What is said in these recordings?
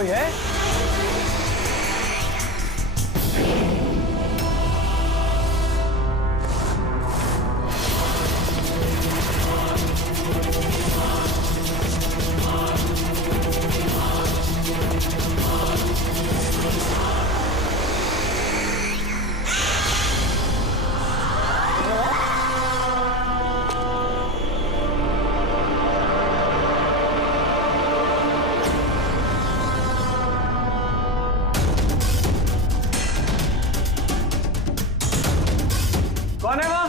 कोई है? कौन है वहां?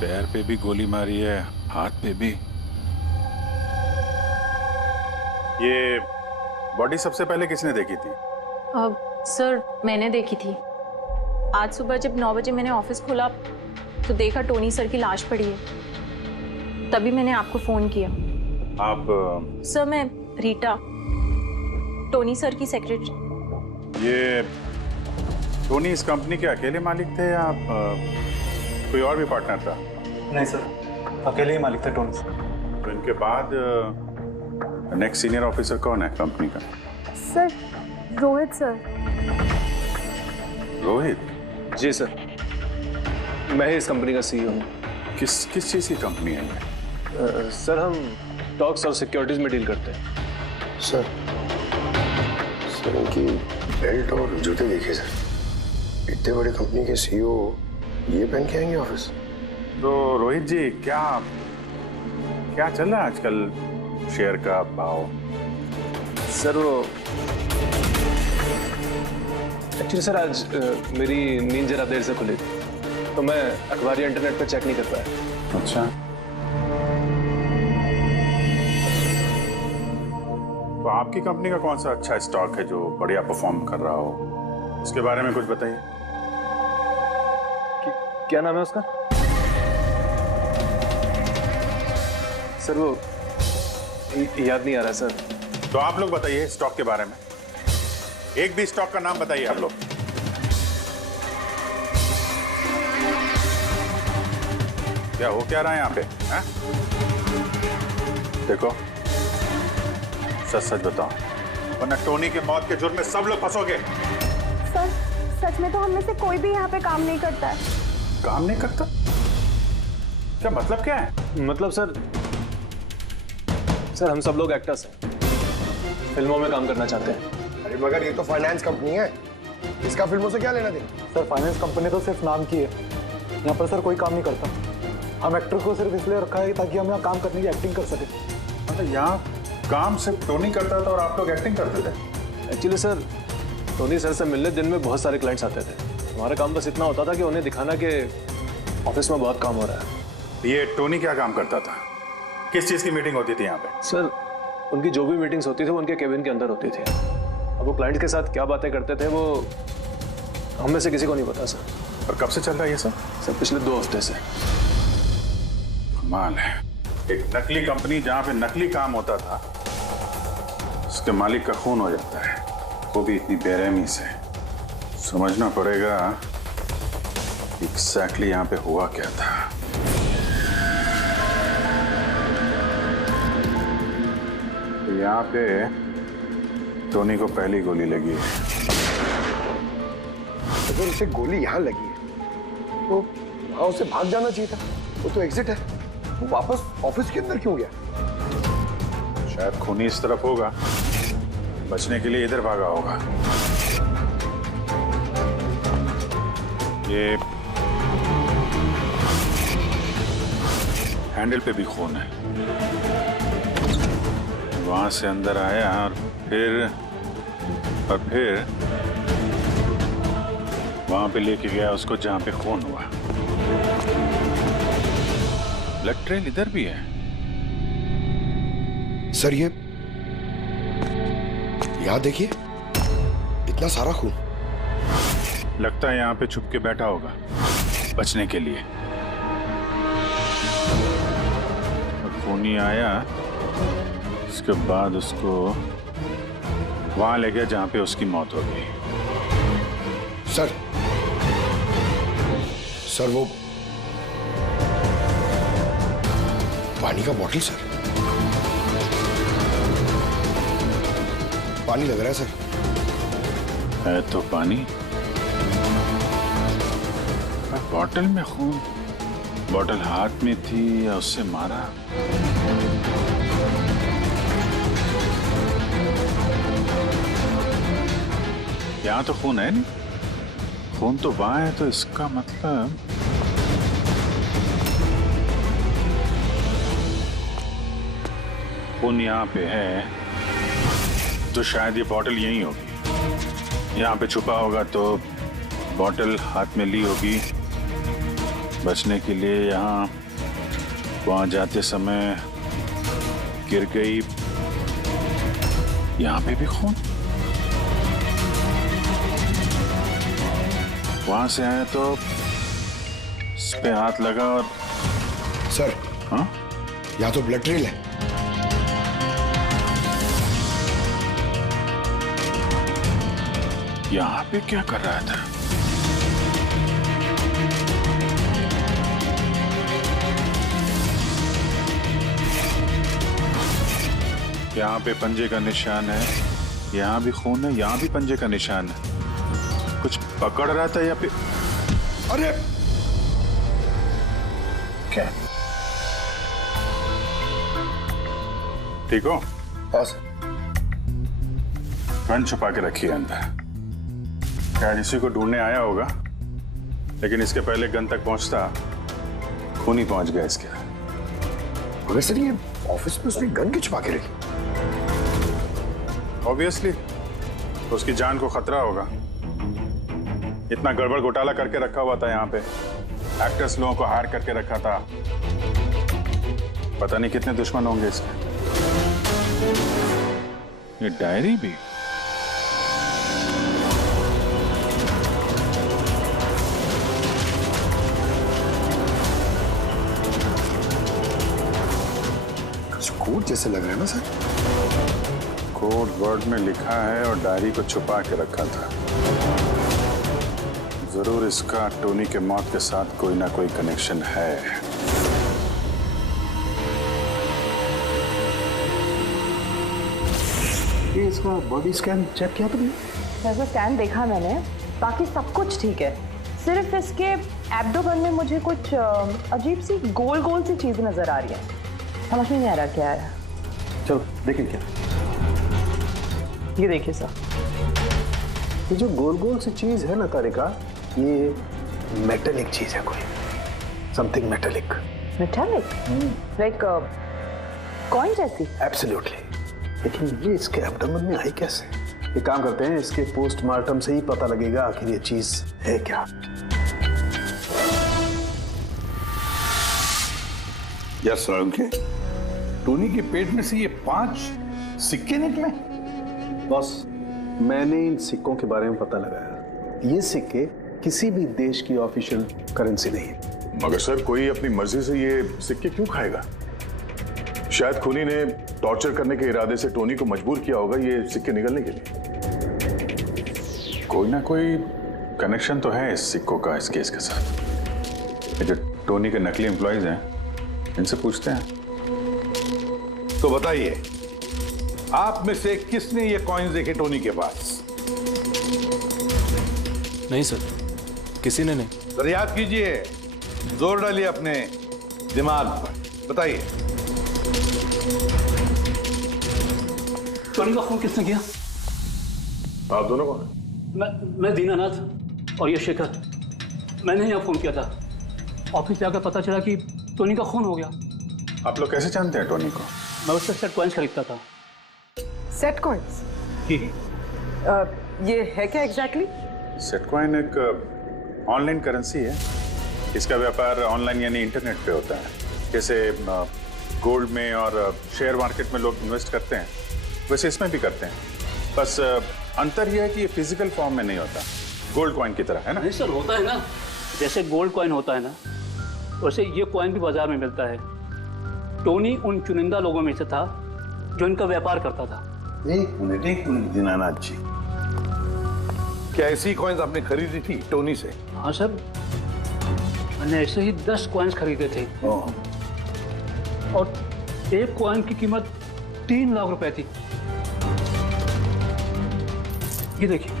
पैर पे भी गोली मारी है, हाथ पे भी। ये बॉडी सबसे पहले किसने देखी थी? सर मैंने देखी थी। आज सुबह जब 9 बजे मैंने ऑफिस खोला तो देखा टोनी सर की लाश पड़ी है। तभी मैंने आपको फोन किया। आप? सर मैं रीटा, टोनी सर की सेक्रेटरी। ये टोनी इस कंपनी के अकेले मालिक थे या आप कोई और भी पार्टनर था? नहीं सर, अकेले ही मालिक थे टोनी सर। तो इनके बाद नेक्स्ट सीनियर ऑफिसर कौन है कंपनी का? Sir Rohit sir. रोहित? जी सर, मैं ही इस कंपनी का सीईओ हूँ। किस चीज़ की कंपनी है ये? सर हम स्टॉक्स और सिक्योरिटीज में डील करते हैं। सर उनकी बेल्ट और जूते देखिए सर, इतने बड़ी कंपनी के सीईओ ये पहन के आएंगे ऑफिस? तो रोहित जी क्या चल रहा है आजकल शेयर का भाव? सर वो एक्चुअली सर आज मेरी नींद जरा देर से खुली थी तो मैं अखबार या इंटरनेट पर चेक नहीं कर पाया। अच्छा, तो आपकी कंपनी का कौन सा अच्छा स्टॉक है जो बढ़िया परफॉर्म कर रहा हो, उसके बारे में कुछ बताइए। क्या नाम है उसका? सर वो याद नहीं आ रहा सर। तो आप लोग बताइए स्टॉक के बारे में, एक भी स्टॉक का नाम बताइए आप लोग। क्या हो क्या रहा है यहाँ पे? हैं? देखो सच सच बताओ, वरना टोनी के मौत के जुर्म में सब लोग फंसोगे। सर सच में तो हम में से कोई भी यहाँ पे काम नहीं करता है। काम नहीं करता? क्या मतलब क्या है? मतलब सर हम सब लोग एक्टर्स हैं, फिल्मों में काम करना चाहते हैं। अरे मगर ये तो फाइनेंस कंपनी है, इसका फिल्मों से क्या लेना देना? सर फाइनेंस कंपनी तो सिर्फ नाम की है, यहाँ पर सर कोई काम नहीं करता। हम एक्टर को सिर्फ इसलिए रखा है ताकि हम यहाँ काम करने की एक्टिंग कर सके। मतलब यहाँ काम सिर्फ टोनी करता था और आप लोग एक्टिंग करते थे? एक्चुअली सर टोनी सर से मिलने दिन में बहुत सारे क्लाइंट्स आते थे। हमारा काम बस इतना होता था कि उन्हें दिखाना कि ऑफिस में बहुत काम हो रहा है। ये टोनी क्या काम करता था? किस चीज़ की मीटिंग होती थी यहाँ पे? सर उनकी जो भी मीटिंग्स होती थी वो उनके केबिन के अंदर होती थी। अब वो क्लाइंट के साथ क्या बातें करते थे वो हम में से किसी को नहीं पता सर। और कब से चल रहा है ये सब? सर पिछले 2 हफ्ते से। कमाल है। एक नकली कंपनी जहां पे नकली काम होता था, उसके मालिक का खून हो जाता है, वो भी इतनी बेरहमी से। समझना पड़ेगा एग्जैक्टली यहाँ पे हुआ क्या था। तो यहाँ पे टोनी को पहली गोली लगी है। अगर उसे गोली यहाँ लगी है तो वहां उसे भाग जाना चाहिए था। वो तो एग्जिट है, वो वापस ऑफिस के अंदर क्यों गया? शायद खूनी इस तरफ होगा, बचने के लिए इधर भागा होगा। ये हैंडल पे भी खून है। वहां से अंदर आया और फिर वहां पे लेके गया उसको जहां पे खून हुआ। ब्लड ट्रेल इधर भी है। सर ये यहाँ देखिए, इतना सारा खून। लगता है यहाँ पे छुप के बैठा होगा बचने के लिए। और खूनी आया, उसके बाद उसको वहां ले गया जहां पे उसकी मौत हो गई। सर वो पानी का बॉटल, सर पानी लग रहा है सर। है तो पानी, बॉटल में खून। बॉटल हाथ में थी या उससे मारा? यहाँ तो खून है नहीं, खून तो वहां है, तो इसका मतलब खून यहाँ पे है, तो शायद ये बॉटल यहीं होगी। यहाँ पे छुपा होगा तो बॉटल हाथ में ली होगी बचने के लिए। यहाँ वहां जाते समय गिर गई। यहाँ पे भी खून, वहां से आया तो इस पे हाथ लगा और सर हाँ, यहाँ तो ब्लड ट्रेल है। यहाँ पे क्या कर रहा था? यहाँ पे पंजे का निशान है, यहाँ भी खून है, यहाँ भी पंजे का निशान है। कुछ पकड़ रहा था या फिर? अरे क्या? ठीक हो? हाँ सर। गन छुपा के रखी है अंदर। शायद इसी को ढूंढने आया होगा, लेकिन इसके पहले गन तक पहुंचता खूनी पहुंच गया इसके। मगर सर ये ऑफिस में उसने गन क्यों छुपा के रखी? ऑब्वियसली उसकी जान को खतरा होगा। इतना गड़बड़ घोटाला करके रखा हुआ था यहाँ पे, एक्टर्स लोगों को हायर करके रखा था। पता नहीं कितने दुश्मन होंगे इसके। ये डायरी भी। कोड जैसे लग रहा है ना सर? कोड वर्ड में लिखा है और डायरी को छुपा के रखा था। जरूर इसका टोनी के मौत के साथ कोई ना कोई कनेक्शन है। ये इसका बॉडी स्कैन चेक किया तुमने? वैसे स्कैन देखा मैंने, बाकी सब कुछ ठीक है। सिर्फ इसके एब्डोमेन में मुझे कुछ अजीब सी गोल गोल सी चीजें नजर आ रही है। समझ में नहीं आ रहा क्या है। चलो देखें क्या। ये देखिए सर, ये जो गोल गोल सी चीज है ना तारिका, ये मेटेलिक चीज है, कोई something metallic. Metallic like coin जैसी? एब्सोल्युटली। लेकिन ये इसके एब्डोमेन में आई कैसे? एक काम करते हैं, इसके पोस्टमार्टम से ही पता लगेगा आखिर ये चीज है क्या। यार सोलंके, टोनी के पेट में से ये 5 सिक्के निकले। बॉस, मैंने इन सिक्कों के बारे में पता लगाया। ये सिक्के किसी भी देश की ऑफिशियल करेंसी नहीं है। मगर सर कोई अपनी मर्जी से ये सिक्के क्यों खाएगा? शायद खूनी ने टॉर्चर करने के इरादे से टोनी को मजबूर किया होगा ये सिक्के निकलने के लिए। कोई ना कोई कनेक्शन तो है इस सिक्कों का इस केस के साथ। ये जो टोनी के नकली एम्प्लॉइज हैं, इनसे पूछते हैं। तो बताइए, आप में से किसने ये कॉइन्स देखे टोनी के पास? नहीं सर, किसी ने नहीं। सर याद कीजिए, जोर डालिए अपने दिमाग पर, बताइए। टोनी का खून किसने किया? आप दोनों को? मैं दीनानाथ और ये शेखर। मैंने यहाँ फोन किया था। ऑफिस जाकर पता चला कि टोनी का खून हो गया। आप लोग कैसे जानते हैं टोनी को? मैं उससे सेट कॉइन्स खरीदता था। Set coins? जी। ये है क्या एग्जैक्टली? सेटकॉइन एक ऑनलाइन करेंसी है। इसका व्यापार ऑनलाइन यानी इंटरनेट पे होता है। जैसे गोल्ड में और शेयर मार्केट में लोग इन्वेस्ट करते हैं, वैसे इसमें भी करते हैं। बस अंतर यह है कि ये फिजिकल फॉर्म में नहीं होता, गोल्ड कॉइन की तरह, है ना? नहीं सर, होता है ना। जैसे गोल्ड कॉइन होता है ना, वैसे ये कॉइन भी बाजार में मिलता है। टोनी उन चुनिंदा लोगों में से था जो इनका व्यापार करता था। एक मिनट दीनानाथ जी, क्या ऐसी कॉइन्स आपने खरीदी थी टोनी से? हाँ सर, मैंने ऐसे ही 10 कॉइन्स खरीदे थे और एक कॉइन की कीमत 3 लाख रुपए थी। ये देखिए।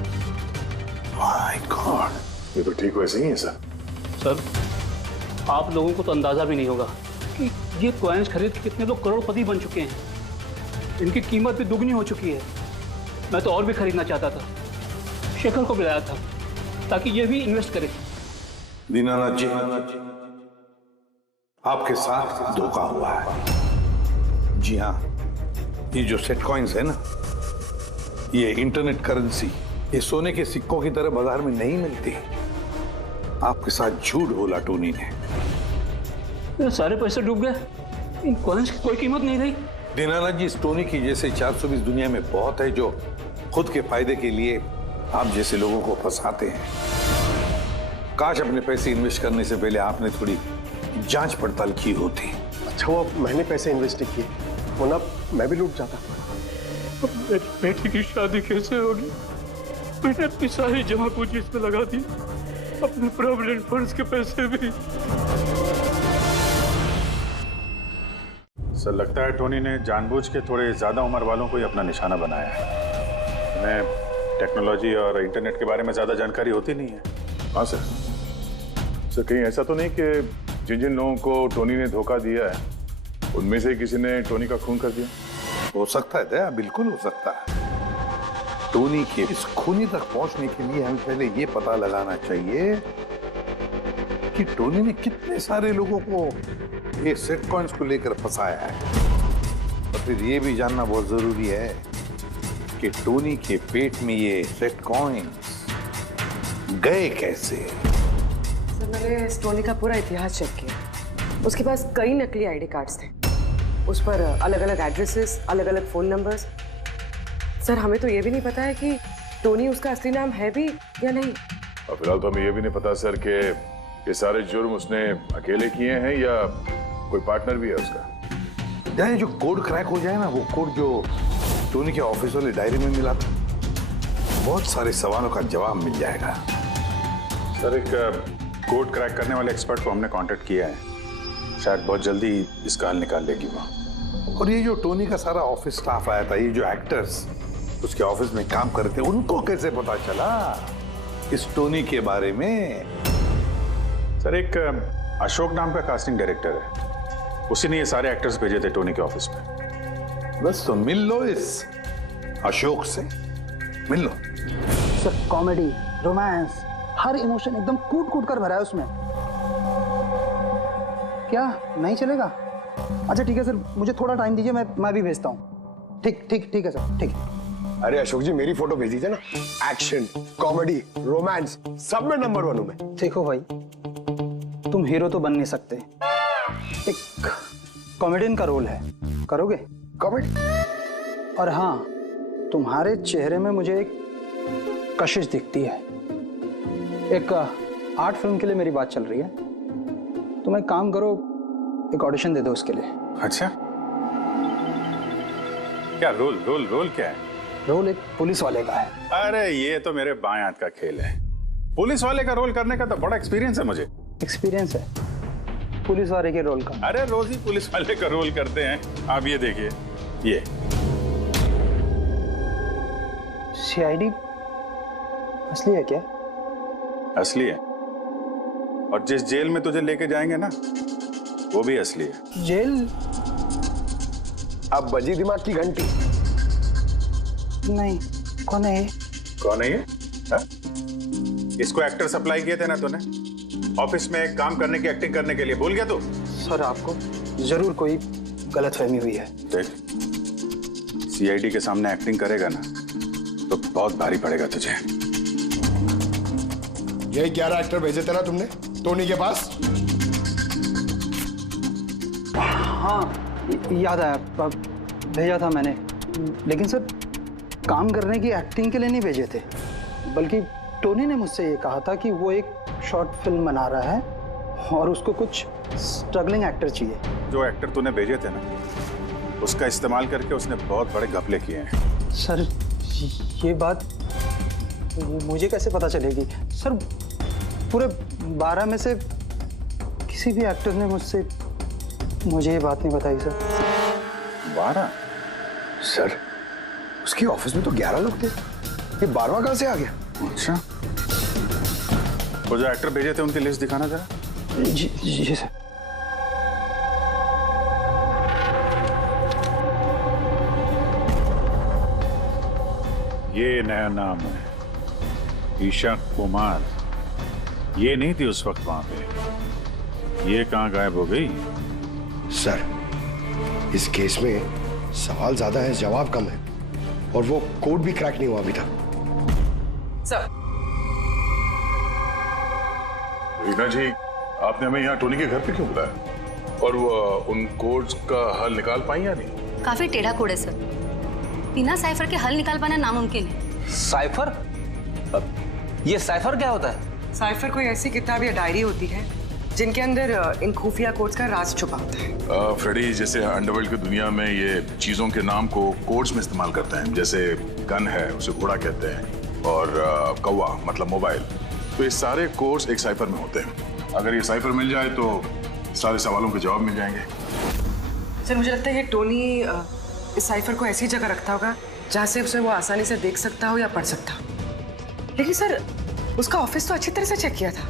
माय गॉड, ये तो ठीक वैसे ही है सर। सर, आप लोगों को तो अंदाजा भी नहीं होगा कि ये कॉइन्स खरीद के कितने लोग करोड़पति बन चुके हैं। इनकी कीमत भी दुगनी हो चुकी है। मैं तो और भी खरीदना चाहता था, शेखर को बुलाया था ताकि ये भी इन्वेस्ट करे। दीनानाथ जी, आपके साथ धोखा हुआ है। जी हाँ, ये जो सेट कॉइन्स है ना, ये इंटरनेट करेंसी, ये सोने के सिक्कों की तरह बाजार में नहीं मिलती। आपके साथ झूठ बोला टोनी ने। मेरे सारे पैसे डूब गए, इन कॉइन्स की कोई कीमत नहीं रही। दीनानाथ जी, इस टोनी की जैसे 420 दुनिया में बहुत है जो खुद के फायदे के लिए आप जैसे लोगों को फंसाते हैं। काश अपने पैसे इन्वेस्ट करने से पहले आपने थोड़ी जांच पड़ताल की होती। अच्छा हुआ मैंने पैसे इन्वेस्ट किए, वरना मैं भी लूट जाता। मेरी बेटी की शादी कैसे होगी? मैंने अपनी सारी जमा पूंजी इसमें लगा दी, अपने प्रोविडेंट फंड्स के पैसे भी। सर, लगता है टोनी ने जानबूझ के थोड़े ज्यादा उम्र वालों को ही अपना निशाना बनाया है। उन्हें टेक्नोलॉजी और इंटरनेट के बारे में ज्यादा जानकारी होती नहीं है। हाँ सर। सर, कहीं ऐसा तो नहीं कि जिन जिन लोगों को टोनी ने धोखा दिया है उनमें से किसी ने टोनी का खून कर दिया? हो सकता है दया, बिल्कुल हो सकता है। टोनी के इस खूनी तक पहुंचने के लिए हमें पहले ये पता लगाना चाहिए कि टोनी ने कितने सारे लोगों को ये सेट कॉइन्स को लेकर फंसाया है। और फिर ये भी जानना बहुत जरूरी है कि टोनी के पेट में ये सेट कॉइन्स गए कैसे। सर, मैंने इस टोनी का पूरा इतिहास चेक किया। उसके पास कई नकली आईडी कार्ड्स थे, उस पर अलग अलग एड्रेसेस, अलग अलग फोन नंबर्स। सर, हमें तो ये भी नहीं पता है कि टोनी उसका असली नाम है भी या नहीं। और फिलहाल तो हमें ये भी नहीं पता सर कि ये सारे जुर्म उसने अकेले किए हैं या कोई पार्टनर भी है उसका। यानी जो कोड क्रैक हो जाए ना, वो कोड जो टोनी के ऑफिस वाले डायरी में मिला था, बहुत सारे सवालों का जवाब मिल जाएगा। सर, एक कोड क्रैक करने वाले एक्सपर्ट को हमने कांटेक्ट किया है, शायद बहुत जल्दी इसका हल निकाल लेगी वो। और ये जो टोनी का सारा ऑफिस स्टाफ आया था, ये जो एक्टर्स उसके ऑफिस में काम करते, उनको कैसे पता चला इस टोनी के बारे में? सर, एक अशोक नाम का कास्टिंग डायरेक्टर है, उसी ने ये सारे एक्टर्स भेजे थे टोनी के ऑफिस में। बस तो मिल लो इस अशोक से, मिल लो। सर, कॉमेडी, रोमांस, हर इमोशन एकदम कूट कूट कर भरा है उसमें। क्या नहीं चलेगा? अच्छा ठीक है सर, मुझे थोड़ा टाइम दीजिए, मैं भी भेजता हूँ। ठीक ठीक ठीक है सर, ठीक है। अरे अशोक जी, मेरी फोटो भेज दीजिए ना। एक्शन, कॉमेडी, रोमांस, सब में नंबर 1 हूं मैं। देखो भाई, तुम हीरो तो बन नहीं सकते, एक कॉमेडियन का रोल है, करोगे? कॉमेडी? और हाँ, तुम्हारे चेहरे में मुझे एक कशिश दिखती है। एक आर्ट फिल्म के लिए मेरी बात चल रही है। तुम एक काम करो, एक ऑडिशन दे दो उसके लिए। अच्छा, क्या रोल रोल रोल क्या है? रोल एक पुलिस वाले का है। अरे ये तो मेरे बाएं हाथ का खेल है। पुलिस वाले का रोल करने का तो बड़ा एक्सपीरियंस है मुझे। एक्सपीरियंस है पुलिस वाले के रोल का? अरे रोज ही पुलिस वाले का रोल करते हैं। आप ये देखिए, ये सीआईडी असली है क्या? असली है, और जिस जेल में तुझे लेके जाएंगे ना वो भी असली है। जेल? अब बजी दिमाग की घंटी। नहीं, कौन है ये? कौन है ये? हा? इसको एक्टर सप्लाई किए थे ना तूने ऑफिस में काम करने की, एक्टिंग करने के लिए, भूल गया तू? सर आपको जरूर कोई गलतफहमी हुई है। देख, सीआईडी के सामने एक्टिंग करेगा ना तो बहुत भारी पड़ेगा तुझे। यही 11 एक्टर भेजे थे ना तुमने टोनी के पास? हाँ याद आया, भेजा था मैंने। लेकिन सर काम करने की, एक्टिंग के लिए नहीं भेजे थे, बल्कि टोनी ने मुझसे ये कहा था कि वो एक शॉर्ट फिल्म बना रहा है और उसको कुछ स्ट्रगलिंग एक्टर चाहिए। जो एक्टर तूने भेजे थे ना उसका इस्तेमाल करके उसने बहुत बड़े घपले किए हैं। सर ये बात मुझे कैसे पता चलेगी? सर पूरे 12 में से किसी भी एक्टर ने मुझे ये बात नहीं बताई सर। 12? सर उसकी ऑफिस में तो 11 लोग थे, ये 12वां कहां से आ गया? अच्छा, वो जो एक्टर भेजे थे उनकी लिस्ट दिखाना जरा। जी सर। ये नया नाम है, ईशा कुमार। ये नहीं थी उस वक्त वहां पे। ये कहां गायब हो गई? सर इस केस में सवाल ज्यादा है, जवाब कम है, और वो कोड भी क्रैक नहीं हुआ अभी तक। सर रीना जी, आपने हमें यहाँ टोनी के घर पे क्यों बुलाया? और वो उन कोड्स का हल निकाल पाई या नहीं? काफी टेढ़ा कोड है सर, बिना साइफर के हल निकाल पाना नामुमकिन है। साइफर? ये साइफर क्या होता है? साइफर कोई ऐसी किताब या डायरी होती है जिनके अंदर इन खुफिया कोड्स का राज छुपा होता है। फ्रेडी, जैसे अंडरवर्ल्ड की दुनिया में ये चीजों के नाम को कोड्स में इस्तेमाल करते हैं। जैसे गन है उसे घोड़ा कहते हैं, और कौवा मतलब मोबाइल। तो ये सारे कोड्स एक साइफर में होते हैं। अगर ये साइफर मिल जाए तो सारे सवालों के जवाब मिल जाएंगे। सर मुझे लगता है कि टोनी इस साइफर को ऐसी जगह रखता होगा जहाँ से उसे वो आसानी से देख सकता हो या पढ़ सकता हो। लेकिन सर उसका ऑफिस तो अच्छी तरह से चेक किया था,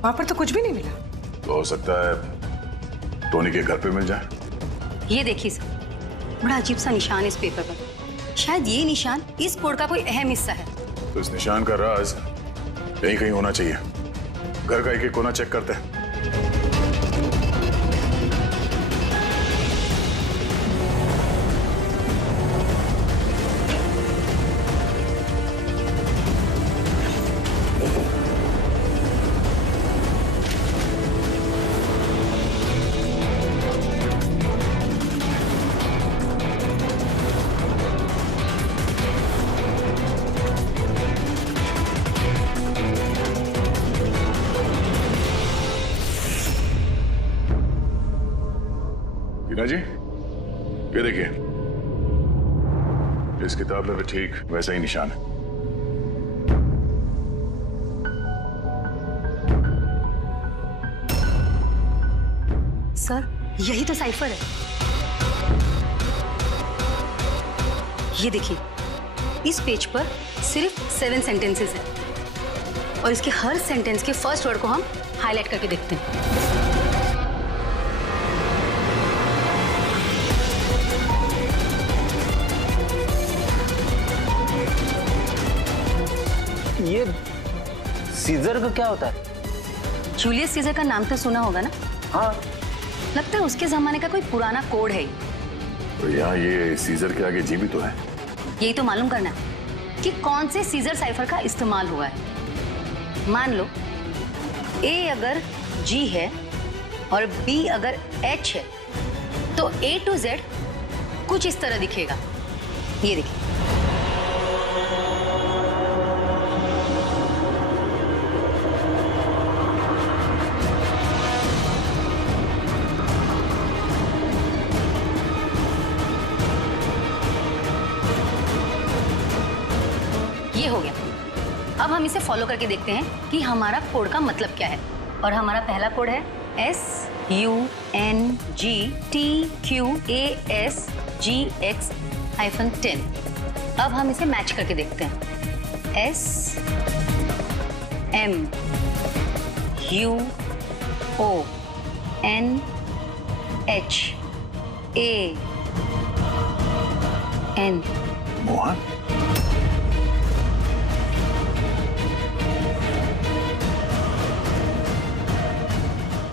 वहां पर तो कुछ भी नहीं मिला। तो हो सकता है टोनी के घर पे मिल जाए। ये देखिए सर, बड़ा अजीब सा निशान इस पेपर पर। शायद ये निशान इस कोड का कोई अहम हिस्सा है। तो इस निशान का राज यहीं कहीं होना चाहिए। घर का एक एक कोना चेक करते हैं। रीना जी, ये देखिए, इस किताब में भी ठीक वैसा ही निशान है। सर यही तो साइफर है। ये देखिए, इस पेज पर सिर्फ 7 सेंटेंसेस हैं और इसके हर सेंटेंस के फर्स्ट वर्ड को हम हाईलाइट करके देखते हैं। ये सीजर का क्या होता है? जूलियस सीजर का नाम तो सुना होगा ना? हाँ। लगता है उसके जमाने का कोई पुराना कोड है। तो यहाँ ये सीजर के आगे जी भी तो है। यही तो मालूम करना है कि कौन से सीजर साइफर का इस्तेमाल हुआ है। मान लो ए अगर जी है और बी अगर एच है तो A to Z कुछ इस तरह दिखेगा। ये देखिए, हम इसे फॉलो करके देखते हैं कि हमारा कोड का मतलब क्या है। और हमारा पहला कोड है SUNGTQASGX-10। अब हम इसे मैच करके देखते हैं। SMUONHAN। मोहन?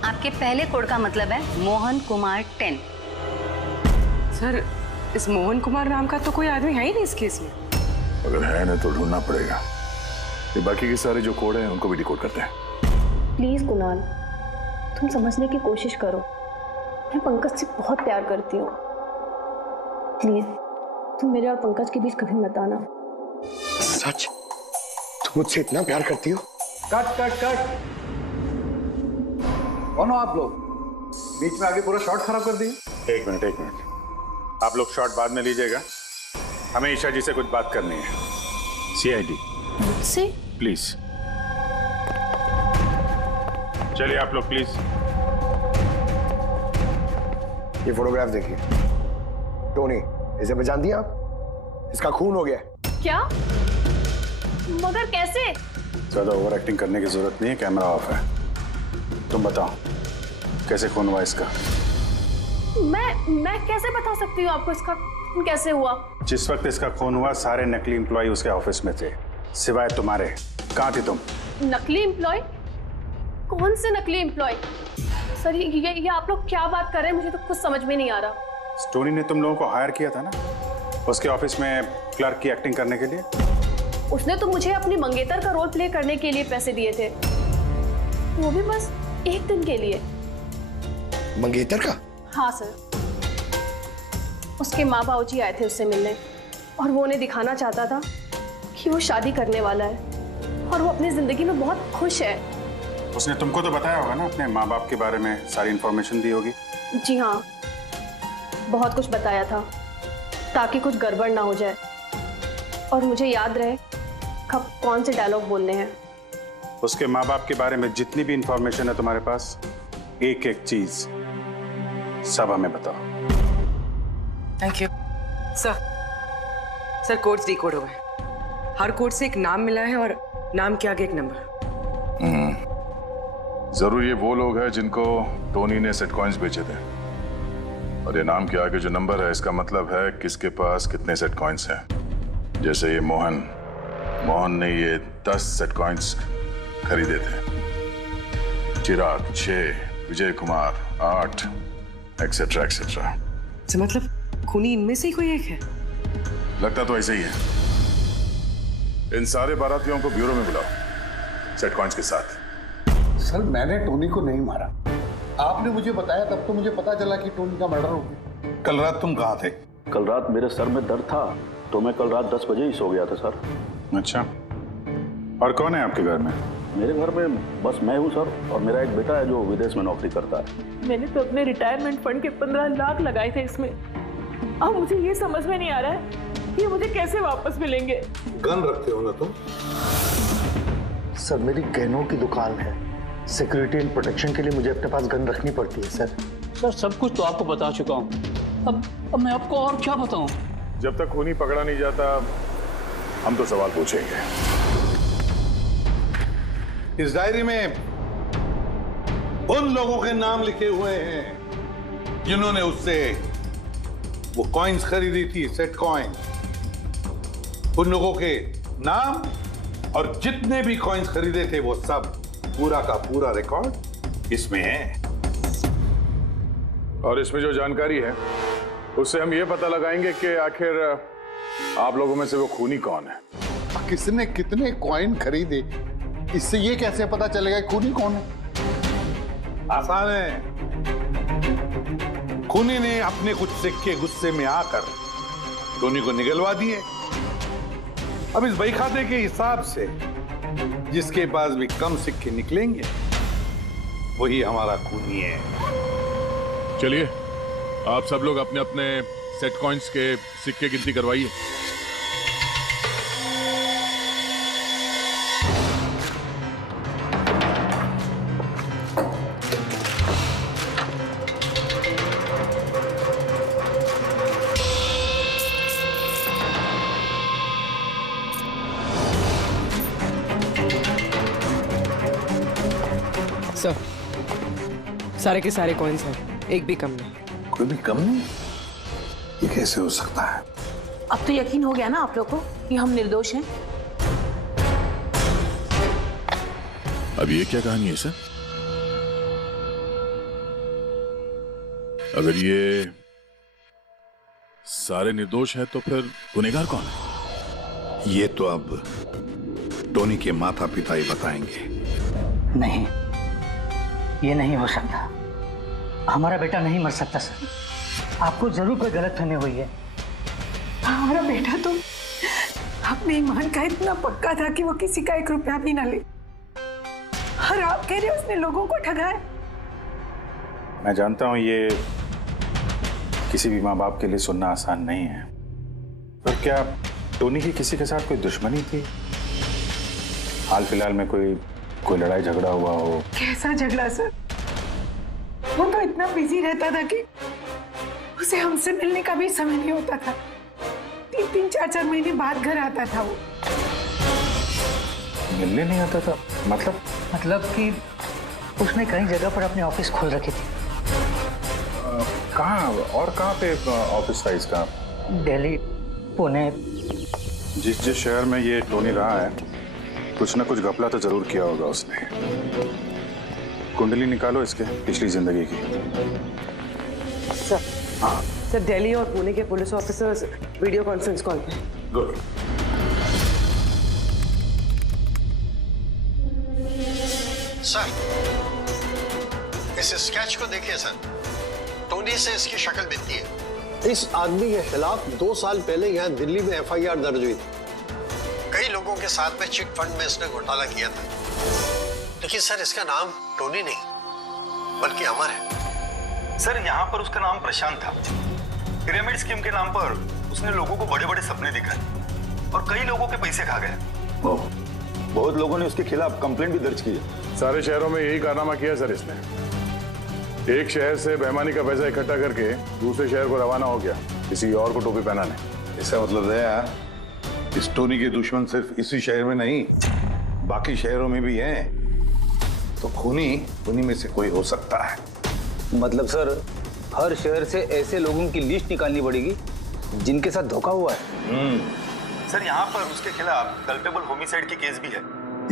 आपके पहले कोड का मतलब है मोहन कुमार 10। सर, इस मोहन कुमार नाम का तो कोई आदमी है ही नहीं इस केस में। अगर है ना तो ढूंढना पड़ेगा। ये बाकी के सारे जो कोड हैं उनको भी डिकोड करते हैं। प्लीज कुणाल, तुम समझने की कोशिश करो। मैं पंकज से बहुत प्यार करती हूँ। प्लीज तुम मेरे और पंकज के बीच कभी मत आना। सच? तुम मुझसे इतना प्यार करती हो? Cut cut cut. कौन हो आप लोग? बीच में आगे पूरा शॉट खराब कर दिए। एक मिनट। आप लोग शॉट बाद में लीजिएगा, हमें ईशा जी से कुछ बात करनी है। CID मुझसे? प्लीज चलिए आप लोग प्लीज। ये फोटोग्राफ देखिए। टोनी, इसे पहचान दिया आप? इसका खून हो गया। क्या? मगर कैसे? ज्यादा ओवर एक्टिंग करने की जरूरत नहीं है, कैमरा ऑफ है। तुम बताओ कैसे खून हुआ इसका? मैं कैसे बता सकती हूँ आपको इसका खून कैसे हुआ? जिस वक्त इसका खून हुआ सारे नकली एम्प्लॉय उसके ऑफिस में थे, सिवाय तुम्हारे। कहाँ थी तुम? नकली एम्प्लॉय? कौन से नकली एम्प्लॉय? सर ये आप लोग क्या बात कर रहे हैं? मुझे तो कुछ समझ में नहीं आ रहा। टोनी ने तुम लोगों को हायर किया था ना उसके ऑफिस में क्लर्क की एक्टिंग करने के लिए। उसने तो मुझे अपनी मंगेतर का रोल प्ले करने के लिए पैसे दिए थे, वो भी बस एक दिन के लिए। मंगेतर का? हाँ सर, उसके माँ बाबूजी आए थे उससे मिलने और वो उन्हें दिखाना चाहता था कि वो शादी करने वाला है और वो अपनी जिंदगी में बहुत खुश है। उसने तुमको तो बताया होगा ना अपने माँ बाप के बारे में, सारी इन्फॉर्मेशन दी होगी। जी हाँ, बहुत कुछ बताया था ताकि कुछ गड़बड़ ना हो जाए और मुझे याद रहे कब कौन से डायलॉग बोलने हैं। उसके माँ बाप के बारे में जितनी भी इंफॉर्मेशन है तुम्हारे पास, एक एक चीज सब हमें बताओ। Thank you sir. Codes decode हो गए। हर कोड से एक नाम मिला है और नाम के आगे एक नंबर। जरूर ये वो लोग हैं जिनको टोनी ने सेट कॉइन्स बेचे थे, और ये नाम के आगे जो नंबर है इसका मतलब है किसके पास कितने सेट कॉइन्स हैं। जैसे ये मोहन ने ये 10 सेट कॉइन्स खरीदे थे, चिराग 6, विजय कुमार 8, एक्सेट्रा एक्सेट्रा। मतलब खूनी इनमें से ही कोई एक है? लगता तो ऐसे ही है। इन सारे बारातियों को ब्यूरो में बुलाओ सेट कॉइन्स के साथ। सर, मैंने टोनी को नहीं मारा। आपने मुझे बताया तब तो मुझे पता चला कि टोनी का मर्डर हो गया। कल रात तुम कहाँ थे? कल रात मेरे सर में दर्द था तो मैं कल रात 10 बजे ही सो गया था सर। अच्छा, और कौन है आपके घर में? मेरे घर में बस मैं हूँ सर, और मेरा एक बेटा है जो विदेश में नौकरी करता है। मैंने तो अपने रिटायरमेंट फंड के 15 लाख लगाए थे इसमें। अब मुझे ये समझ में नहीं आ रहा है कि मुझे कैसे वापस मिलेंगे। गन रखते हो ना तुम? सर, मेरी गहनों की दुकान है, सिक्योरिटी एंड प्रोटेक्शन के लिए मुझे अपने पास गन रखनी पड़ती है सर। सर, सब कुछ तो आपको बता चुका हूँ, अब मैं आपको और क्या बताऊं? जब तक खूनी पकड़ा नहीं जाता हम तो सवाल पूछेंगे। इस डायरी में उन लोगों के नाम लिखे हुए हैं जिन्होंने उससे वो कॉइन्स खरीदी थी, सेट कॉइन। उन लोगों के नाम और जितने भी कॉइन्स खरीदे थे वो सब पूरा का पूरा रिकॉर्ड इसमें है। और इसमें जो जानकारी है उससे हम ये पता लगाएंगे कि आखिर आप लोगों में से वो खूनी कौन है। किसने कितने कॉइन खरीदे, इससे ये कैसे पता चलेगा खूनी कौन है? आसान है। खूनी ने अपने कुछ सिक्के गुस्से में आकर टोनी को निगलवा दिए। अब इस बही खाते के हिसाब से जिसके पास भी कम सिक्के निकलेंगे वही हमारा खूनी है। चलिए, आप सब लोग अपने अपने सेट कॉइन्स के सिक्के गिनती करवाइए। सर, सारे के सारे कॉइन्स हैं, एक भी कम नहीं। कोई भी कम नहीं? ये कैसे हो सकता है? अब तो यकीन हो गया ना आप लोग को कि हम निर्दोष हैं? अब ये क्या कहानी है सर? अगर ये सारे निर्दोष हैं तो फिर गुनहगार कौन है? ये तो अब टोनी के माता पिता ही बताएंगे। नहीं, ये नहीं हो सकता। हमारा बेटा नहीं मर सकता सर। आपको जरूर कोई गलतफहमी हुई है। हमारा बेटा तो अपने ईमान का इतना पक्का था कि वो किसी का 1 रुपया भी ना ले, और आप कह रहे हो उसने लोगों को ठगा है। मैं जानता हूं ये किसी भी माँ बाप के लिए सुनना आसान नहीं है, पर क्या टोनी की किसी के साथ कोई दुश्मनी थी? हाल फिलहाल में कोई लड़ाई झगड़ा हुआ हो? कैसा झगड़ा सर? वो तो इतना बिजी रहता था कि उसे हमसे मिलने का भी समय नहीं होता था। 3-3, 4-4 महीने बाद घर आता था वो। मिलने नहीं आता था? मतलब कि उसने कई जगह पर अपने ऑफिस खोल रखे थे। कहाँ और कहाँ पे ऑफिस था इसका? दिल्ली, पुणे। जिस शहर में ये टोनी रहा है, कुछ ना कुछ घपला तो जरूर किया होगा उसने। कुंडली निकालो इसके पिछली जिंदगी की। सर, हाँ सर, दिल्ली और पुणे के police officers video conference call पे। गुड। सर, इस स्केच को देखिए सर। टोनी से इसकी शक्ल मिलती है। इस आदमी के खिलाफ 2 साल पहले यहाँ दिल्ली में FIR दर्ज हुई थी। कई लोगों के साथ में चिट फंड में इसने घोटाला किया था, लेकिन सर इसका नाम टोनी नहीं बल्कि अमर है। सर, यहाँ पर उसका नाम प्रशांत था। पिरामिड स्कीम के नाम पर उसने लोगों को बड़े बड़े सपने दिखाए और कई लोगों के पैसे खा गए। बहुत लोगों ने उसके खिलाफ कंप्लेंट भी दर्ज की है। सारे शहरों में यही कारनामा किया सर इसने। एक शहर से बेईमानी का पैसा इकट्ठा करके दूसरे शहर को रवाना हो गया किसी और को टोपी पहनाने। इसका मतलब है इस टोनी के दुश्मन सिर्फ इसी शहर में नहीं, बाकी शहरों में भी हैं। तो खूनी में से कोई हो सकता है। मतलब सर, हर शहर से ऐसे लोगों की लिस्ट निकालनी पड़ेगी जिनके साथ धोखा हुआ है। सर, यहाँ पर उसके खिलाफ कल्पेबल होमिसाइड की केस भी है।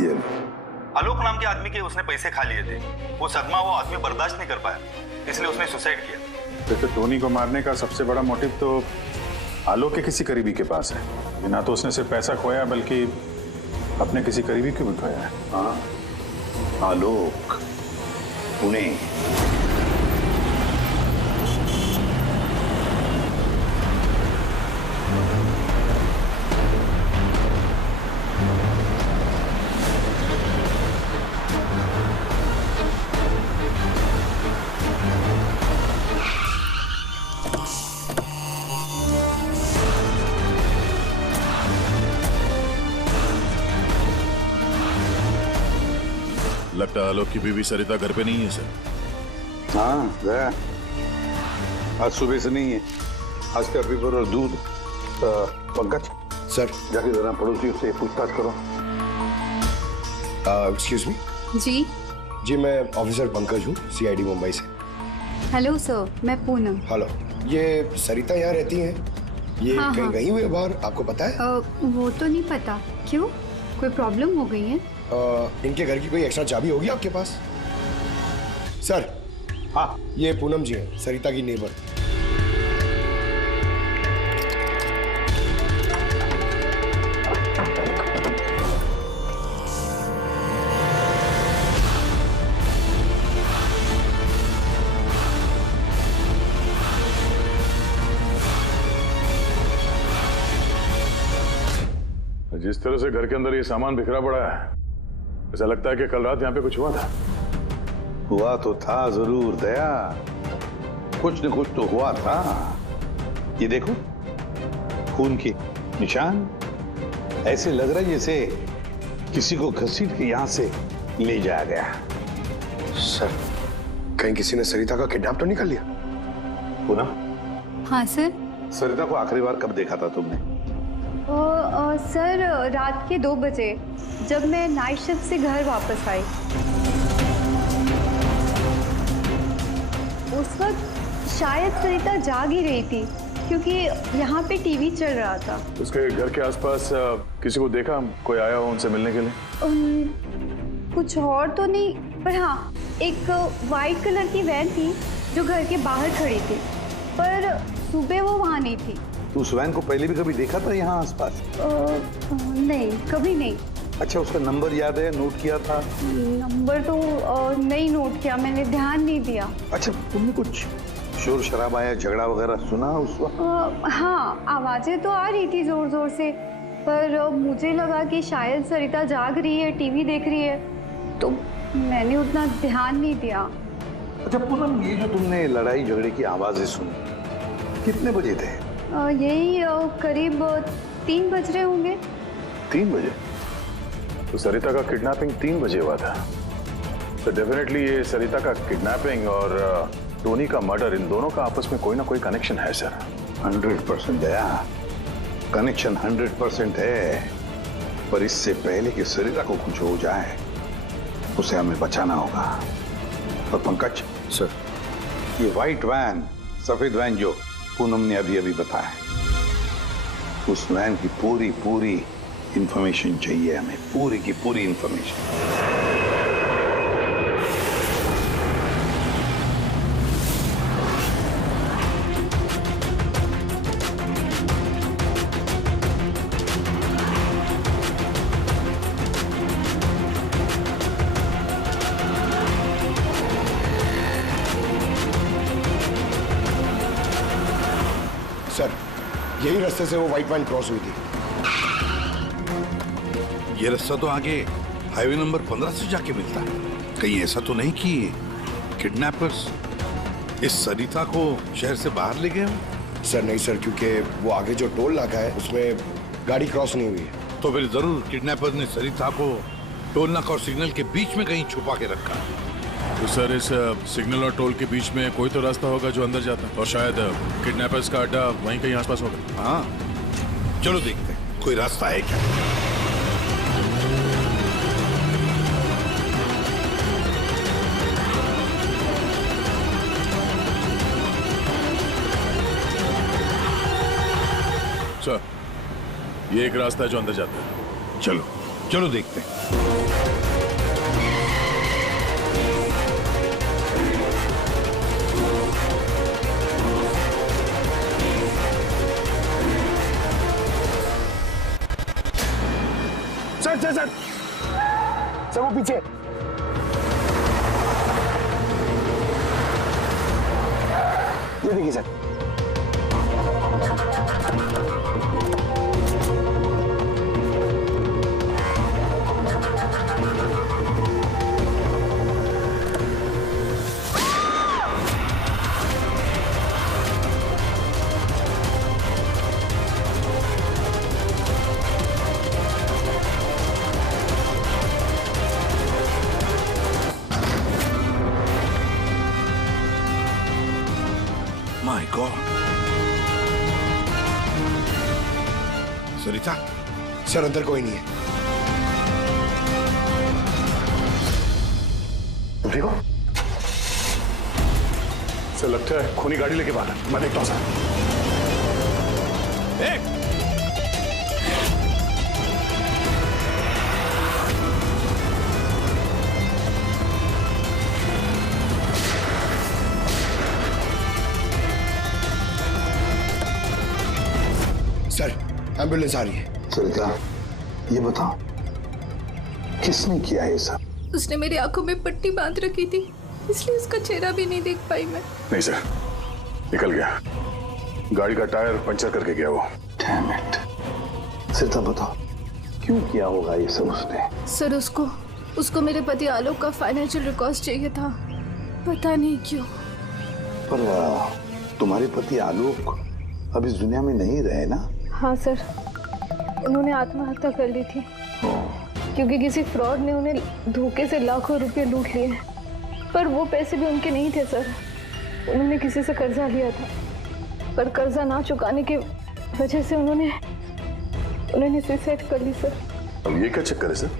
ये आलोक नाम के आदमी के उसने पैसे खा लिए थे। वो सदमा वो आदमी बर्दाश्त नहीं कर पाया, इसलिए उसने सुसाइड किया। तो टोनी को मारने का सबसे बड़ा मोटिव तो आलोक के किसी करीबी के पास है। ना तो उसने सिर्फ पैसा खोया बल्कि अपने किसी करीबी को भी खोया है। हाँ, आलोक, पुणे। लगता है आलोक की बीवी सरिता घर पे नहीं है सर। हाँ गया, आज सुबह से नहीं है। आज का पेपर और दूध। पंकज सर, जाके जरा पड़ोसियों से पूछताछ करो। Excuse me. जी, मैं ऑफिसर पंकज हूँ, CID मुंबई से। हेलो सर, मैं पूनम। हेलो, ये सरिता यहाँ रहती हैं? ये हाँ, कहीं हाँ। गई हुई है बाहर, आपको पता है? वो तो नहीं पता। क्यों, कोई प्रॉब्लम हो गई है? इनके घर की कोई एक्स्ट्रा चाबी होगी आपके पास? सर, हाँ, ये पूनम जी हैं, सरिता की नेबर। जिस तरह से घर के अंदर ये सामान बिखरा पड़ा है, ऐसा लगता है कि कल रात यहाँ पे कुछ हुआ था। हुआ तो था जरूर दया, कुछ न कुछ तो हुआ था। ये देखो, खून के निशान। ऐसे लग रहा है जैसे किसी को घसीट के यहाँ से ले जाया गया। सर, कहीं किसी ने सरिता का किडनैप तो नहीं कर लिया? पूनम। हाँ सर। सरिता को आखिरी बार कब देखा था तुमने? सर, रात के 2 बजे, जब मैं नाइट शिफ्ट से घर वापस आई। उस वक्त शायद सरिता जाग ही रही थी क्योंकि यहाँ पे टीवी चल रहा था। उसके घर के आसपास किसी को देखा, कोई आया हो उनसे मिलने के लिए? कुछ और तो नहीं, पर हाँ एक वाइट कलर की वैन थी जो घर के बाहर खड़ी थी, पर सुबह वो वहाँ नहीं थी। तू उस वैन को पहले भी कभी देखा था यहाँ आसपास? नहीं, कभी नहीं। अच्छा, उसका नंबर याद है, नोट किया था? नंबर तो नहीं नोट किया, मैंने ध्यान नहीं दिया। अच्छा, तुमने कुछ शोर शराबा या झगड़ा वगैरह सुना उस वक्त? हाँ, आवाजें तो आ रही थी जोर जोर से, पर मुझे लगा कि शायद सरिता जाग रही है, टीवी देख रही है, तो मैंने उतना ध्यान नहीं दिया। अच्छा पूनम, ये जो तुमने लड़ाई झगड़े की आवाजें सुनी कितने बजे थे? यही करीब 3 बज रहे होंगे। 3 बजे? तो सरिता का किडनैपिंग 3 बजे हुआ था, तो डेफिनेटली ये सरिता का किडनैपिंग और टोनी का मर्डर, इन दोनों का आपस में कोई ना कोई कनेक्शन है सर। 100% दया, कनेक्शन 100% है, पर इससे पहले कि सरिता को कुछ हो जाए उसे हमें बचाना होगा। और पंकज सर, ये व्हाइट वैन, सफेद वैन जो पूनम ने अभी अभी बताया, उस वैन की पूरी इंफॉर्मेशन चाहिए हमें, पूरी की पूरी इंफॉर्मेशन। सर, यही रास्ते से वो व्हाइट वैन क्रॉस हुई थी। ये रास्ता तो आगे हाईवे नंबर 15 से जाके मिलता है। कहीं ऐसा तो नहीं कि किडनैपर्स इस सरिता को शहर से बाहर ले गए हो? सर नहीं सर, क्योंकि वो आगे जो टोल नाका है उसमें गाड़ी क्रॉस नहीं हुई है। तो फिर जरूर किडनैपर ने सरिता को टोल नाका और सिग्नल के बीच में कहीं छुपा के रखा। तो सर इस सिग्नल और टोल के बीच में कोई तो रास्ता होगा जो अंदर जाता है, और शायद किडनैपर्स का अड्डा वहीं कहीं आसपास होगा। हाँ, चलो देखते हैं कोई रास्ता है क्या। सर, ये एक रास्ता है जो अंदर जाता है। चलो देखते हैं। सर वो पीछे। ये देखिए sir. My God. Sarita? Sir अंदर कोई नहीं है। तुम ठीक हो? सर लगता है खूनी गाड़ी लेके बाहर है, मैं देखता हूँ सर। सर एम्बुलेंस आ रही है। सरिता, ये बताओ किसने किया ये सब? उसने मेरी आंखों में पट्टी बांध रखी थी, इसलिए उसका चेहरा भी नहीं देख पाई मैं। नहीं सर, निकल गया, गाड़ी का टायर पंचर करके गया वो। Damn it. सरिता बताओ क्यों किया होगा ये सब उसने? सर उसको मेरे पति आलोक का फाइनेंशियल रिकॉर्ड चाहिए था, पता नहीं क्यों। पर तुम्हारे पति आलोक अब इस दुनिया में नहीं रहे ना? हाँ सर, उन्होंने आत्महत्या कर ली थी क्योंकि किसी फ्रॉड ने उन्हें धोखे से लाखों रुपए लूट लिए। पर वो पैसे भी उनके नहीं थे सर, उन्होंने किसी से कर्जा लिया था, पर कर्जा ना चुकाने की वजह से उन्होंने सुसाइड कर ली सर। अब ये क्या चक्कर है सर?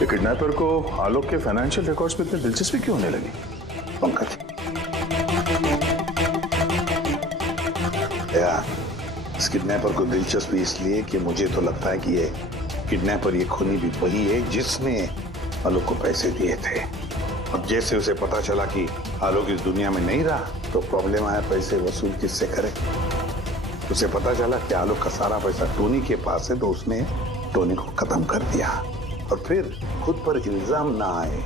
ये किडनैपर को आलोक के फाइनेंशियल रिकॉर्ड्स में इतनी दिलचस्पी क्यों होने लगी? पंकज, या इस किडनैपर को दिलचस्पी इसलिए कि मुझे तो लगता है कि ये किडनैपर, ये खूनी भी वही है जिसने आलोक को पैसे दिए थे। अब जैसे उसे पता चला कि आलोक इस दुनिया में नहीं रहा तो प्रॉब्लम आया, पैसे वसूल किससे करे। उसे पता चला कि आलोक का सारा पैसा टोनी के पास है तो उसने टोनी को खत्म कर दिया और फिर खुद पर इल्जाम ना आए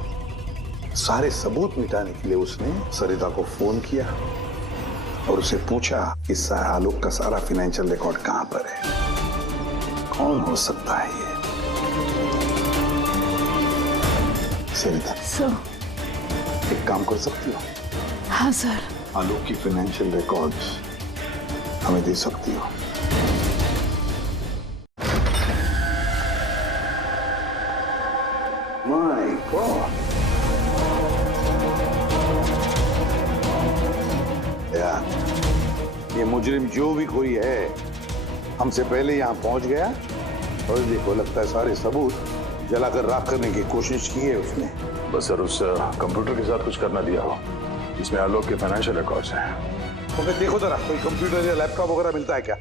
सारे सबूत मिटाने के लिए उसने सरिता को फोन किया और उसे पूछा कि आलोक का सारा फाइनेंशियल रिकॉर्ड कहां पर है। कौन हो सकता है ये? सरिता सर, एक काम कर सकती हो? हाँ सर। आलोक की फाइनेंशियल रिकॉर्ड्स हमें दे सकती हो? माय गॉड, यार ये मुजरिम जो भी कोई है हमसे पहले यहाँ पहुंच गया और देखो लगता है सारे सबूत जलाकर राख करने की कोशिश की है उसने। बस सर उस कंप्यूटर के साथ कुछ करना दिया हो जिसमें आलोक के फाइनेंशियल रिकॉर्ड्स हैं। तो फिर देखो जरा कोई कंप्यूटर या लैपटॉप वगैरह मिलता है क्या?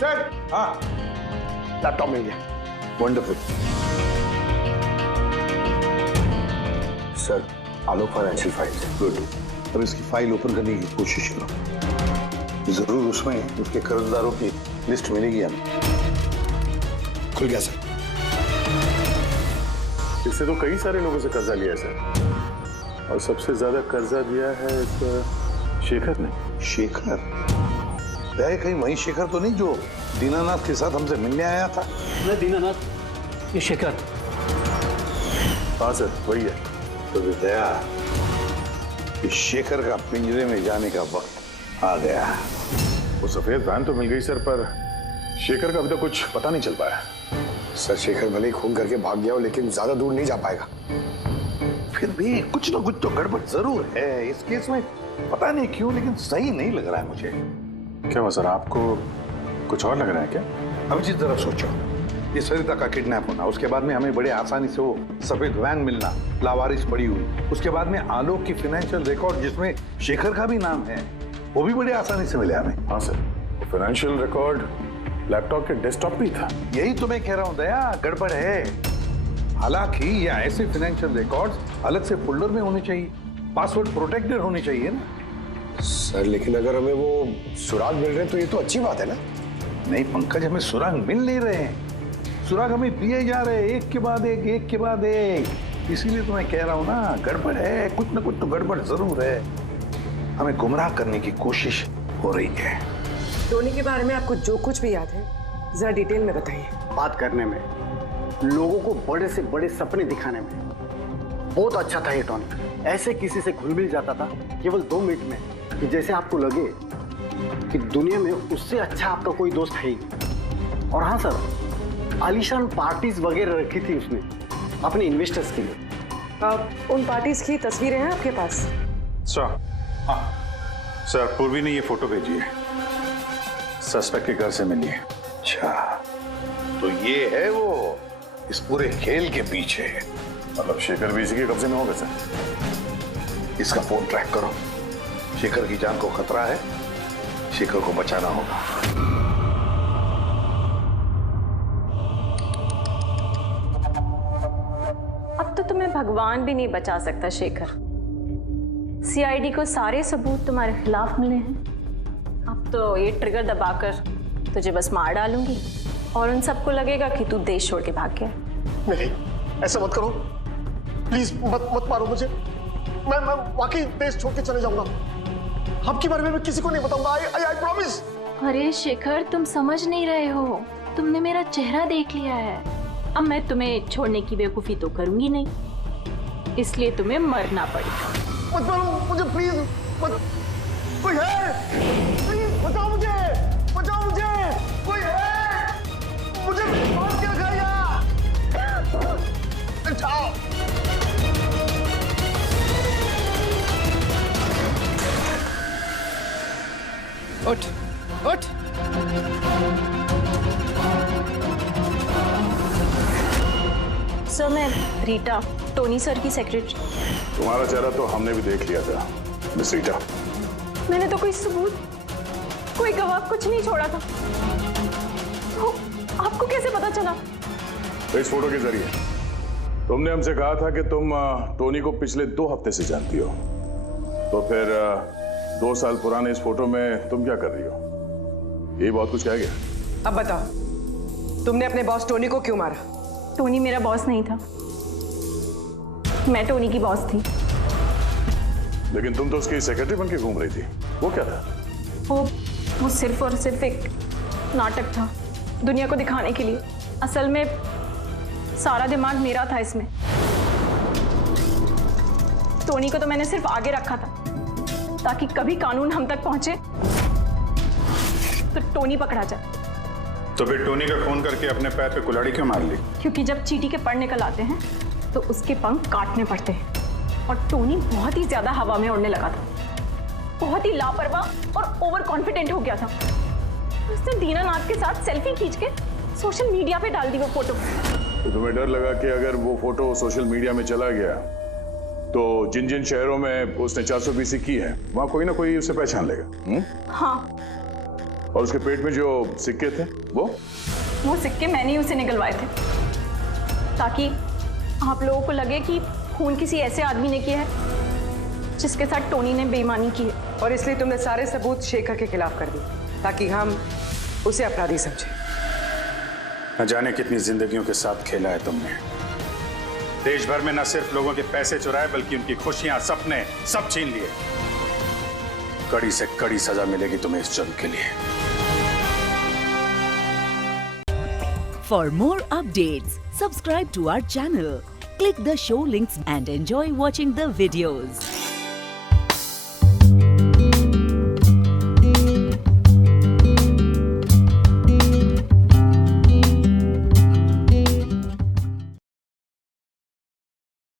सर हाँ, लैपटॉप मिल गया। वंडरफुल। सर आलोक फाइनेंशियल फाइल। गुड। अब इसकी फाइल ओपन करने की कोशिश करो, जरूर उसमें उसके कर्जदारों की लिस्ट मिलेगी हमें। खुल गया सर। इससे तो कई सारे लोगों से कर्जा लिया है सर, और सबसे ज्यादा कर्जा दिया है शेखर ने। शेखर? कहीं वही शेखर तो नहीं जो दीनानाथ के साथ हमसे मिलने आया था? नहीं दीनानाथ, ये शेखर। हाँ सर वही है। तो विद्या, इस शेखर का पिंजरे में जाने का वक्त आ गया। वो सफेद वैन तो मिल गई सर, पर शेखर का अभी तक कुछ पता नहीं चल पाया। सर शेखर भले ही खून करके भाग गया हो लेकिन ज्यादा दूर नहीं जा पाएगा। फिर भी कुछ ना कुछ तो गड़बड़ जरूर है इस केस में, पता नहीं क्यों लेकिन सही नहीं लग रहा है मुझे। क्या हुआ सर, आपको कुछ और लग रहा है क्या? अब जिस तरह सोचो, ये सरिता का किडनैप होना, उसके बाद में हमें बड़े आसानी से वो सफेद वैन मिलना लावारिस पड़ी हुई, उसके बाद में आलोक की फाइनेंशियल रिकॉर्ड जिसमें शेखर का भी नाम है वो भी बड़े आसानी से मिले हमें। हाँ सर, फाइनेंशियल रिकॉर्ड लैपटॉप के डेस्कटॉप पे था। यही तो मैं कह रहा हूँ दया, गड़बड़ है। हालांकि ये ऐसे फाइनेंशियल रिकॉर्ड्स अलग से फोल्डर में होने चाहिए, पासवर्ड प्रोटेक्टेड होने चाहिए ना। सर लेकिन अगर हमें वो सुराग मिल रहे हैं तो ये तो अच्छी बात है ना। नहीं पंकज, हमें सुराग मिल नहीं रहे हैं, सुराग हमें दिए जा रहे हैं एक के बाद एक, एक के बाद एक। इसीलिए तो मैं कह रहा हूँ ना, गड़बड़ है, कुछ ना कुछ तो गड़बड़ जरूर है। हमें गुमराह करने की कोशिश हो रही है। टोनी के बारे में आपको जो कुछ भी याद है जरा डिटेल में बताइए। बात करने में, लोगों को बड़े से बड़े सपने दिखाने में बहुत अच्छा था ये टोनी। ऐसे किसी से घुल मिल जाता था केवल 2 मिनट में कि जैसे आपको लगे कि दुनिया में उससे अच्छा आपका कोई दोस्त है ही। और हाँ सर, आलीशान पार्टीज वगैरह रखी थी उसने अपने इन्वेस्टर्स के लिए। उन पार्टीज की तस्वीरें हैं आपके पास? सर हाँ सर, पूर्वी ने ये फोटो भेजी है, सस्पेक्ट के घर से मिली है। अच्छा, तो ये है वो इस पूरे खेल के पीछे। मतलब शेखर भी इसी के कब्जे में होगा सर? इसका फोन ट्रैक करो, शेखर की जान को खतरा है, शेखर को बचाना होगा। अब तो तुम्हें भगवान भी नहीं बचा सकता शेखर। सीआईडी को सारे सबूत तुम्हारे खिलाफ मिले हैं। अब तो ये ट्रिगर दबाकर तुझे बस मार डालूंगी और उन सबको लगेगा कि तू देश छोड़ के भाग गया। नहीं, ऐसा मत करो प्लीज, मत मारो मुझे। मैं वाकई देश छोड़ के चले जाऊंगा। आपके बारे में मैं किसी को नहीं बताऊंगा। I promise. अरे शेखर, तुम समझ नहीं रहे हो, तुमने मेरा चेहरा देख लिया है। अब मैं तुम्हें छोड़ने की बेवकूफी तो करूंगी नहीं, इसलिए तुम्हें मरना पड़ेगा। मत मारो मुझे प्लीज, मत। कोई है? प्लीज बचाओ मुझे, बचाओ मुझे, कोई है? मुझे मार के रखा यार। बचाओ। उठ उठ। सर मैं रीटा, टोनी सर की सेक्रेटरी। तुम्हारा चेहरा तो हमने भी देख लिया था मिस रीटा। मैंने तो कोई सबूत, कोई गवाह कुछ नहीं छोड़ा था। तो आपको कैसे पता चला? इस फोटो के जरिए। तुमने हमसे कहा था कि तुम टोनी को पिछले 2 हफ्ते से जानती हो, तो फिर 2 साल पुराने इस फोटो में तुम क्या कर रही हो? ये बहुत कुछ कह गया। अब बताओ, तुमने अपने बॉस टोनी को क्यों मारा? टोनी मेरा बॉस नहीं था, मैं टोनी की बॉस थी। लेकिन तुम तो उसकी सेक्रेटरी बन के घूम रही थी, वो क्या था? वो सिर्फ और सिर्फ एक नाटक था, दुनिया को दिखाने के लिए। असल में सारा दिमाग मेरा था इसमें। टोनी को तो मैंने सिर्फ आगे रखा था ताकि कभी कानून हम तक पहुंचे तो टोनी पकड़ा जाए। तो फिर टोनी का फोन करके अपने पैर पे कुल्हाड़ी क्यों मार ली? क्योंकि जब चींटी के पर निकल आते हैं तो उसके पंख काटने पड़ते हैं, और टोनी बहुत ही ज्यादा हवा में उड़ने लगा था, बहुत ही लापरवाह और ओवर कॉन्फिडेंट हो गया था। उसने दीनानाथ के साथ सेल्फी खींच के सोशल मीडिया पे डाल दी वो फोटो। तो तुम्हें डर लगा कि अगर वो फोटो सोशल मीडिया में चला गया तो जिन जिन शहरों में उसने 420 की है वहां कोई ना कोई उसे पहचान लेगा। हाँ। और उसके पेट में जो सिक्के थे वो सिक्के मैंने ही उसे निकलवाए थे ताकि आप लोगों को लगे कि खून किसी ऐसे आदमी ने किया है जिसके साथ टोनी ने बेईमानी की है। और इसलिए तुमने सारे सबूत शेखर के खिलाफ कर दिए ताकि हम उसे अपराधी समझें। न जाने कितनी जिंदगियों के साथ खेला है तुमने। देश भर में न सिर्फ लोगों के पैसे चुराए बल्कि उनकी खुशियां, सपने सब छीन लिए। कड़ी से कड़ी सजा मिलेगी तुम्हें इस जुर्म के लिए। For more updates, subscribe to our channel, click the show links and enjoy watching the videos.